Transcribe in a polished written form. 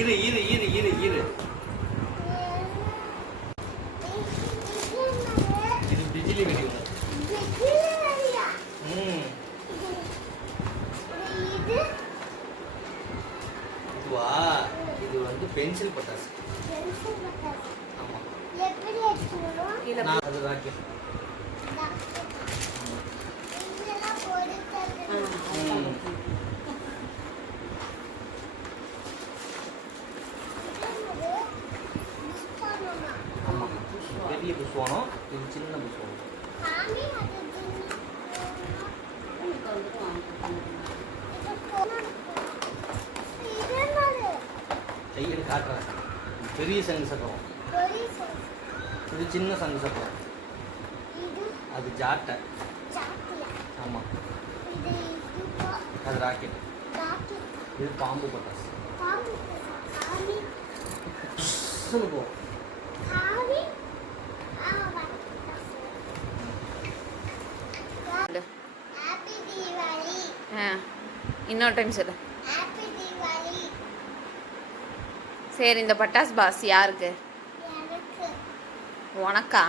இரு இரு இரு இரு இரு இது பிஜிலி வெடி ஒன்று. இதுவா? இது வந்து பென்சில் பட்டாசு. ஆமா. நான் அது ராக்கெட். ஆமா. பெரிய புஷ்வானம், இது சின்ன புஷ்வானம். கையில் காட்டுறேன். பெரிய சங்கு சக்கரம், இது சின்ன சங்கு சக்கரம், அது ஜாட்டை. ஆமாம், அது ராக்கெட். இது பாம்பு பட்டாசு. சொல்லுவோம். இன்னொரு டைம் சொல்லு. சரி, இந்த பட்டாஸ் பாஸ் யாருக்கு? உனக்கா?